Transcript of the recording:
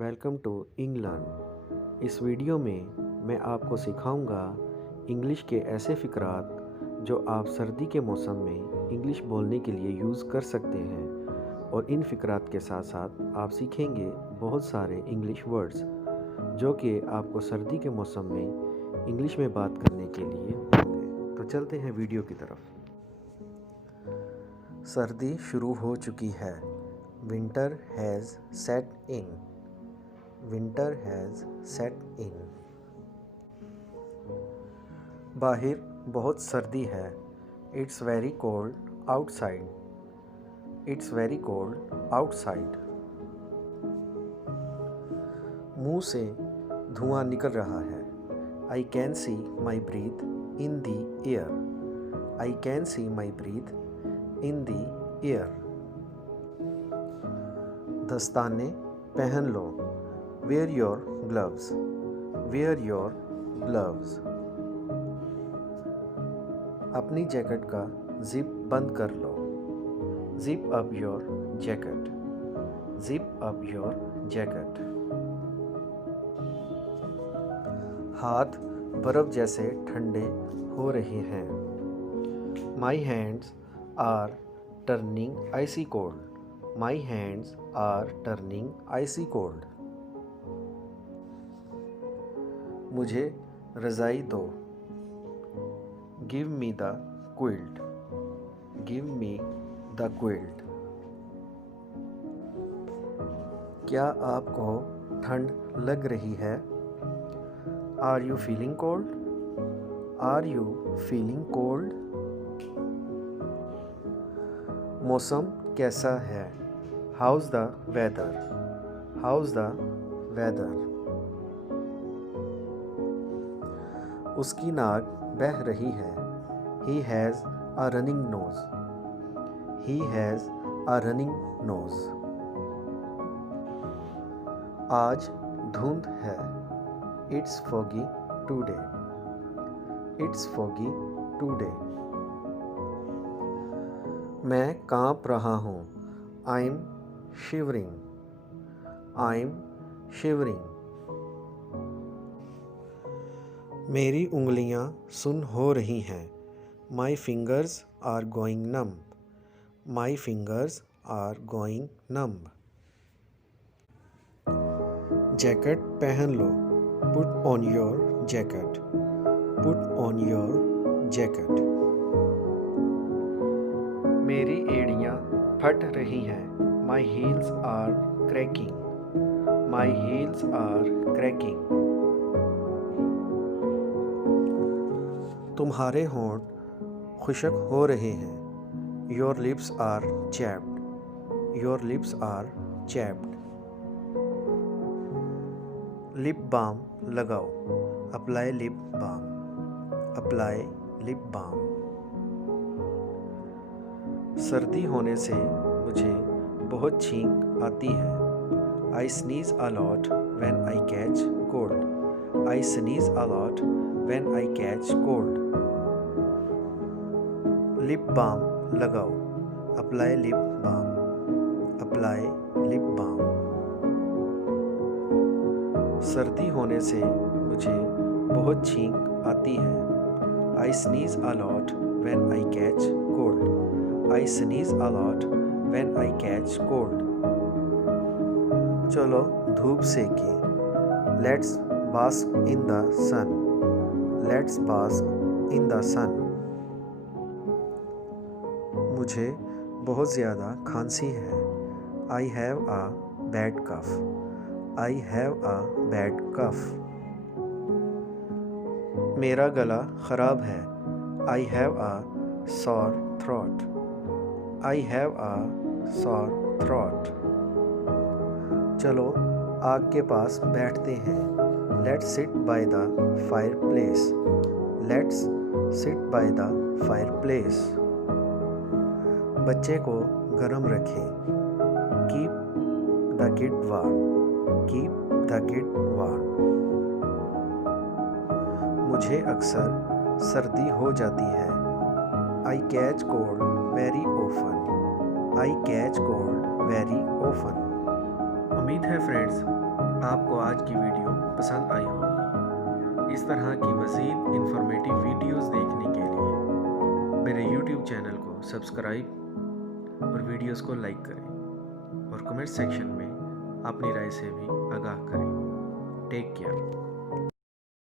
Welcome to England. इस video में मैं आपको सिखाऊंगा इंग्लिश के ऐसे फ़िक्रात जो आप सर्दी के मौसम में इंग्लिश बोलने के लिए यूज़ कर सकते हैं। और इन फ़िक्रात के साथ साथ आप सीखेंगे बहुत सारे इंग्लिश वर्ड्स जो कि आपको सर्दी के मौसम में इंग्लिश में बात करने के लिए होंगे। तो चलते हैं वीडियो की तरफ। सर्दी शुरू हो चुकी है। Winter has set in. Winter has set in। बाहर बहुत सर्दी है। It's very cold outside। It's very cold outside। मुंह से धुआं निकल रहा है। I can see my breath in the air। I can see my breath in the air। दस्ताने पहन लो। Wear your gloves। Wear your gloves। अपनी जैकेट का जिप बंद कर लो। Zip up your jacket। Zip up your jacket। हाथ बर्फ जैसे ठंडे हो रहे हैं। My hands are turning icy cold। My hands are turning icy cold। मुझे रज़ाई दो। Give me the quilt। Give me the quilt। क्या आपको ठंड लग रही है? Are you feeling cold? Are you feeling cold? मौसम कैसा है? How's the weather? How's the weather? उसकी नाक बह रही है। He has a running nose। He has a running nose। आज धुंध है। It's foggy today। It's foggy today। मैं कांप रहा हूँ। I'm shivering। I'm shivering। मेरी उंगलियां सुन्न हो रही हैं। My fingers are going numb। My fingers are going numb। Jacket पहन लो। Put on your jacket। Put on your jacket। मेरी एड़ियां फट रही हैं। My heels are cracking। My heels are cracking। तुम्हारे होंठ खुशक हो रहे हैं। Your lips are chapped। Your lips are chapped। Lip balm लगाओ। Apply lip balm। Apply lip balm। सर्दी होने से मुझे बहुत छींक आती है। I sneeze a lot when I catch cold। I sneeze a lot when I catch cold। Lip balm लगाओ। Apply lip balm। Apply lip balm। सर्दी होने से मुझे बहुत छींक आती है। I sneeze a lot when I catch cold। I sneeze a lot when I catch cold। चलो धूप सेकें। Let's bask in the sun। Let's bask in the sun। मुझे बहुत ज़्यादा खांसी है। I have a bad cough। I have a bad cough। मेरा गला ख़राब है। I have a sore throat। I have a sore throat। चलो आग के पास बैठते हैं। Let's sit by the fireplace। Let's sit by the fireplace। बच्चे को गर्म रखें। Keep the kid warm। Keep the kid warm। मुझे अक्सर सर्दी हो जाती है। I catch cold very often। I catch cold very often। उम्मीद है फ्रेंड्स आपको आज की वीडियो पसंद आई होगी। इस तरह की मज़ीद इंफॉर्मेटिव वीडियोस देखने के लिए मेरे YouTube चैनल को सब्सक्राइब और वीडियोस को लाइक करें और कमेंट सेक्शन में अपनी राय से भी आगाह करें। Take care.